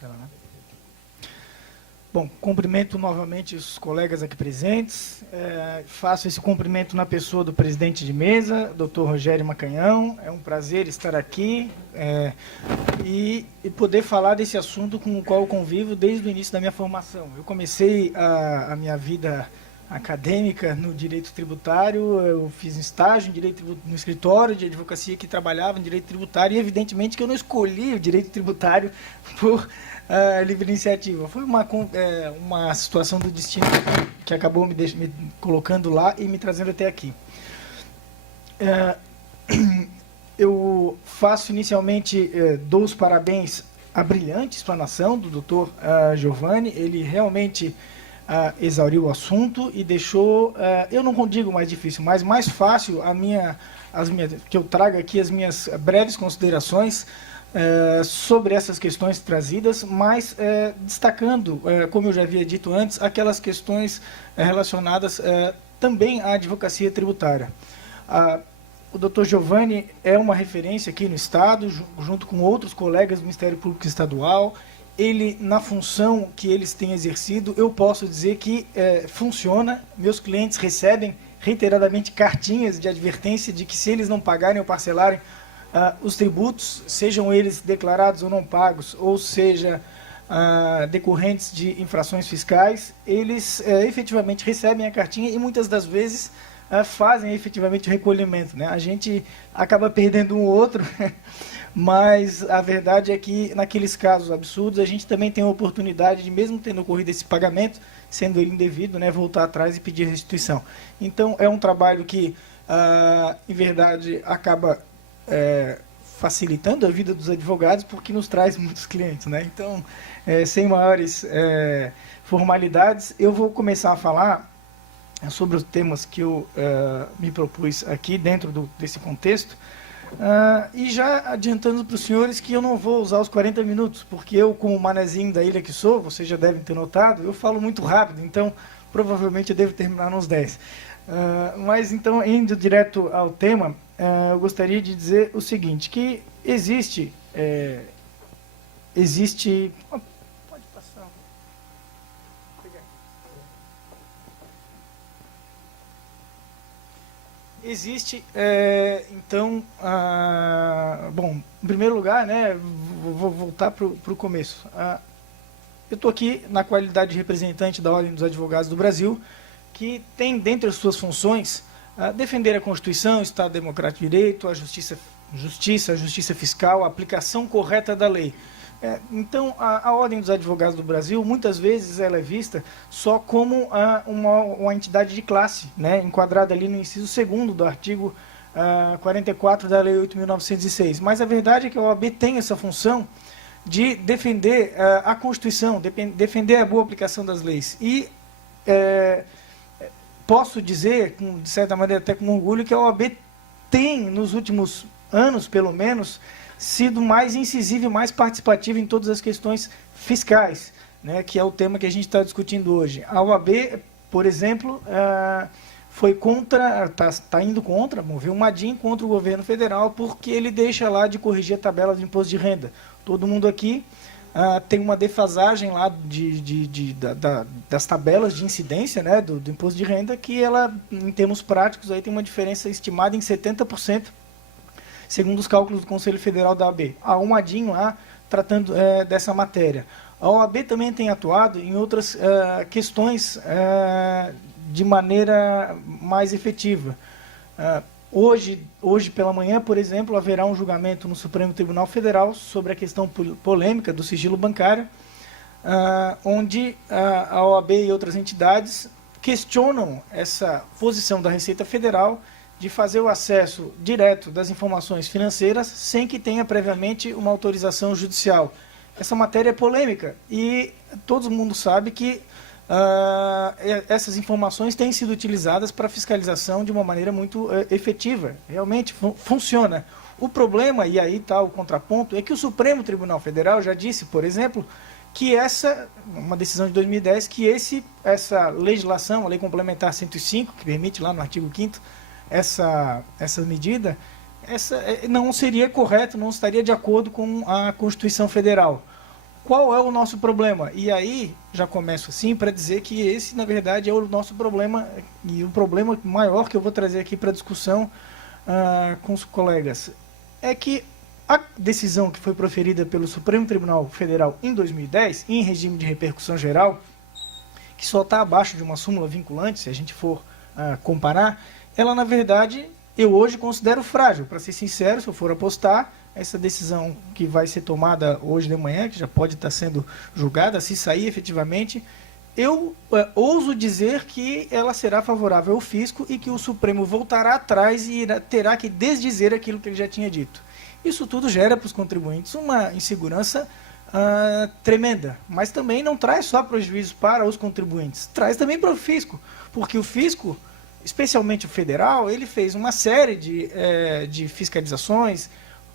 Marcela, né? Bom, cumprimento novamente os colegas aqui presentes. Faço esse cumprimento na pessoa do presidente de mesa, Dr. Rogério Macanhão. É um prazer estar aqui e poder falar desse assunto com o qual eu convivo desde o início da minha formação. Eu comecei a minha vida acadêmica no direito tributário, eu fiz estágio em direito no escritório de advocacia que trabalhava em direito tributário, e evidentemente que eu não escolhi o direito tributário por livre iniciativa. Foi uma situação do destino que acabou me colocando lá e me trazendo até aqui. Eu faço inicialmente, dou os parabéns à brilhante explanação do Dr. Giovanni. Ele realmente exauriu o assunto e deixou, eu não digo mais difícil, mas mais fácil que eu traga aqui as minhas breves considerações sobre essas questões trazidas, mas destacando, como eu já havia dito antes, aquelas questões relacionadas também à advocacia tributária. O Dr. Giovanni é uma referência aqui no Estado, junto com outros colegas do Ministério Público Estadual. Ele, na função que eles têm exercido, eu posso dizer que funciona. Meus clientes recebem reiteradamente cartinhas de advertência de que, se eles não pagarem ou parcelarem os tributos, sejam eles declarados ou não pagos, ou seja, decorrentes de infrações fiscais, eles efetivamente recebem a cartinha e muitas das vezes fazem efetivamente o recolhimento, né? A gente acaba perdendo um ou outro, mas a verdade é que, naqueles casos absurdos, a gente também tem a oportunidade de, mesmo tendo ocorrido esse pagamento, sendo ele indevido, né, voltar atrás e pedir restituição. Então, é um trabalho que, em verdade, acaba facilitando a vida dos advogados, porque nos traz muitos clientes, né? Então, sem maiores formalidades, eu vou começar a falar sobre os temas que eu me propus aqui dentro desse contexto, e já adiantando para os senhores que eu não vou usar os 40 minutos, porque eu, como manezinho da ilha que sou, vocês já devem ter notado, eu falo muito rápido, então provavelmente eu devo terminar nos 10. Mas então, indo direto ao tema, eu gostaria de dizer o seguinte, que existe... Pode passar. Existe, então, bom, em primeiro lugar, né, vou voltar para o começo. Eu estou aqui na qualidade de representante da Ordem dos Advogados do Brasil, que tem, dentre as suas funções, defender a Constituição, o Estado Democrático de Direito, a justiça fiscal, a aplicação correta da lei. Então, a Ordem dos Advogados do Brasil, muitas vezes, ela é vista só como uma entidade de classe, né, enquadrada ali no inciso 2º do artigo 44 da Lei 8.906. Mas a verdade é que a OAB tem essa função de defender a Constituição, defender a boa aplicação das leis. E posso dizer, de certa maneira, até com orgulho, que a OAB tem, nos últimos anos, pelo menos, sido mais incisiva e mais participativa em todas as questões fiscais, né, que é o tema que a gente está discutindo hoje. A OAB, por exemplo, foi contra, está indo contra, moveu uma DIN contra o governo federal, porque ele deixa lá de corrigir a tabela de imposto de renda. Todo mundo aqui tem uma defasagem lá das tabelas de incidência, né, do imposto de renda, que ela, em termos práticos, aí tem uma diferença estimada em 70%, segundo os cálculos do Conselho Federal da OAB. Há uma DIN lá tratando dessa matéria. A OAB também tem atuado em outras questões de maneira mais efetiva. Hoje pela manhã, por exemplo, haverá um julgamento no Supremo Tribunal Federal sobre a questão polêmica do sigilo bancário, onde a OAB e outras entidades questionam essa posição da Receita Federal de fazer o acesso direto das informações financeiras sem que tenha previamente uma autorização judicial. Essa matéria é polêmica e todo mundo sabe que essas informações têm sido utilizadas para fiscalização de uma maneira muito efetiva. Realmente funciona. O problema, e aí está o contraponto, é que o Supremo Tribunal Federal já disse, por exemplo, que uma decisão de 2010, que essa legislação, a Lei Complementar 105, que permite lá no artigo 5º, essa medida, não seria correto, não estaria de acordo com a Constituição Federal. qual é o nosso problema? E aí, já começo assim para dizer que esse, na verdade, é o nosso problema, e o problema maior que eu vou trazer aqui para discussão com os colegas, é que a decisão que foi proferida pelo Supremo Tribunal Federal em 2010, em regime de repercussão geral, que só está abaixo de uma súmula vinculante, se a gente for comparar, ela, na verdade, eu hoje considero frágil. Para ser sincero, se eu for apostar, essa decisão que vai ser tomada hoje de manhã, que já pode estar sendo julgada, se sair efetivamente, eu ouso dizer que ela será favorável ao fisco e que o Supremo voltará atrás e terá que desdizer aquilo que ele já tinha dito. Isso tudo gera para os contribuintes uma insegurança tremenda, mas também não traz só prejuízos para os contribuintes, traz também para o fisco, porque o fisco, especialmente o federal, ele fez uma série de fiscalizações,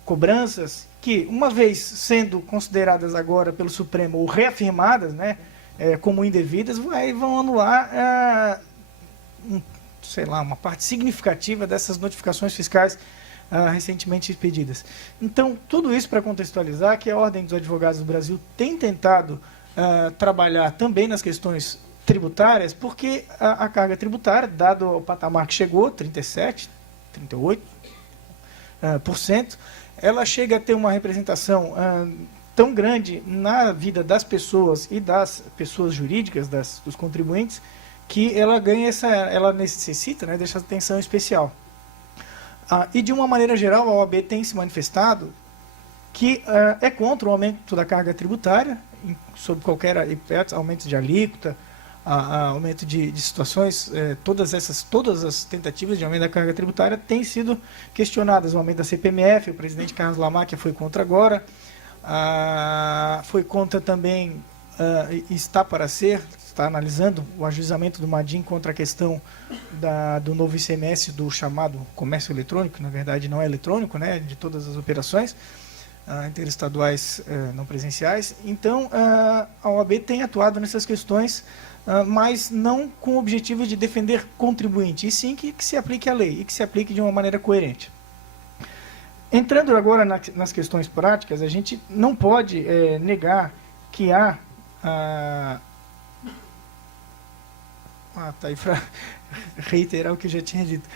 cobranças, que, uma vez sendo consideradas agora pelo Supremo ou reafirmadas, né, como indevidas, vão anular sei lá, uma parte significativa dessas notificações fiscais recentemente expedidas. Então, tudo isso para contextualizar que a Ordem dos Advogados do Brasil tem tentado trabalhar também nas questões tributárias, porque a carga tributária, dado o patamar que chegou, 37%, 38%, ela chega a ter uma representação tão grande na vida das pessoas e das pessoas jurídicas, dos contribuintes, que ela ganha ela necessita, né, dessa atenção especial. E de uma maneira geral, a OAB tem se manifestado que é contra o aumento da carga tributária, sob qualquer hipótese, aumento de alíquota, aumento de situações, todas as tentativas de aumento da carga tributária têm sido questionadas. O aumento da CPMF, o presidente Carlos Lamáquia foi contra agora, foi contra também, está analisando o ajuizamento do Madin contra a questão do novo ICMS, do chamado comércio eletrônico, na verdade não é eletrônico, né, de todas as operações interestaduais não presenciais. Então, a OAB tem atuado nessas questões, mas não com o objetivo de defender contribuinte, e sim que se aplique a lei, e que se aplique de uma maneira coerente. Entrando agora nas questões práticas, a gente não pode negar que há... tá aí para reiterar o que eu já tinha dito.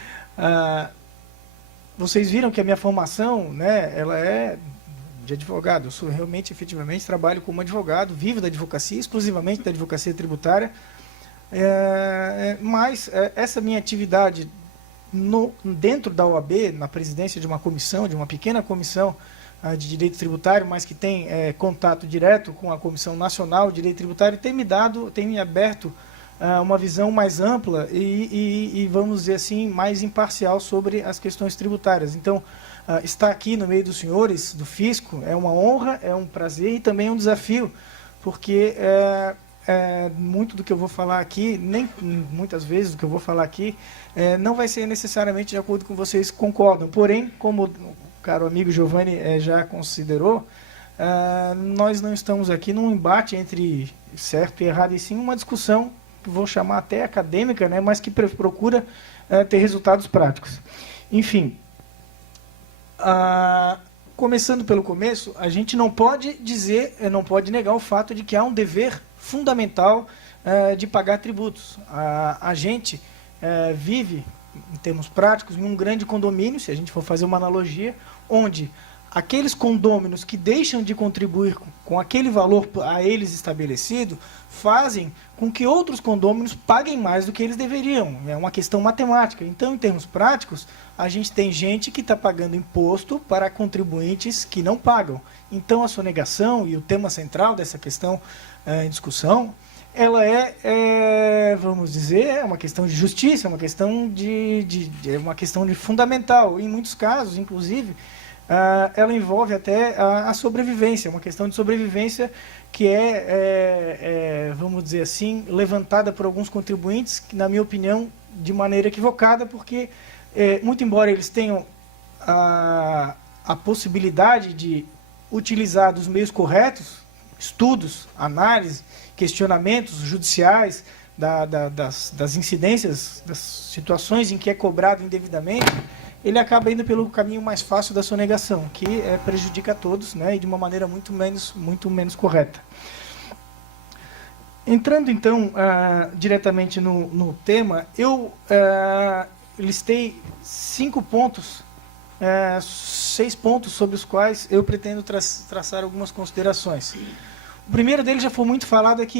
Vocês viram que a minha formação, né, ela é de advogado. Eu sou realmente, efetivamente, trabalho como advogado, vivo da advocacia, exclusivamente da advocacia tributária, mas essa minha atividade dentro da OAB, na presidência de uma comissão, de uma pequena comissão de direito tributário, mas que tem contato direto com a Comissão Nacional de Direito Tributário, tem me aberto uma visão mais ampla e, vamos dizer assim, mais imparcial sobre as questões tributárias. Então, estar aqui no meio dos senhores, do fisco, é uma honra, é um prazer e também é um desafio, porque muito do que eu vou falar aqui, nem muitas vezes do que eu vou falar aqui, não vai ser necessariamente de acordo com vocês concordam. Porém, como o caro amigo Giovanni já considerou, nós não estamos aqui num embate entre certo e errado, e sim uma discussão que vou chamar até acadêmica, né, mas que procura ter resultados práticos. Enfim, começando pelo começo, a gente não pode não pode negar o fato de que há um dever fundamental de pagar tributos. A gente vive, em termos práticos, em um grande condomínio, se a gente for fazer uma analogia, onde aqueles condôminos que deixam de contribuir com aquele valor a eles estabelecido, fazem com que outros condôminos paguem mais do que eles deveriam. É uma questão matemática. Então, em termos práticos, a gente tem gente que está pagando imposto para contribuintes que não pagam. Então, a sonegação e o tema central dessa questão em discussão, ela vamos dizer, uma questão de justiça, uma questão uma questão de fundamental. Em muitos casos, inclusive, ela envolve até a sobrevivência, uma questão de sobrevivência que vamos dizer assim, levantada por alguns contribuintes, que, na minha opinião, de maneira equivocada, porque, muito embora eles tenham a possibilidade de utilizar dos meios corretos, estudos, análise, questionamentos judiciais das incidências, das situações em que é cobrado indevidamente, ele acaba indo pelo caminho mais fácil da sonegação, que prejudica a todos, né, e de uma maneira muito menos correta. Entrando, então, diretamente no tema, eu listei 5 pontos, 6 pontos sobre os quais eu pretendo traçar algumas considerações. O primeiro deles já foi muito falado aqui,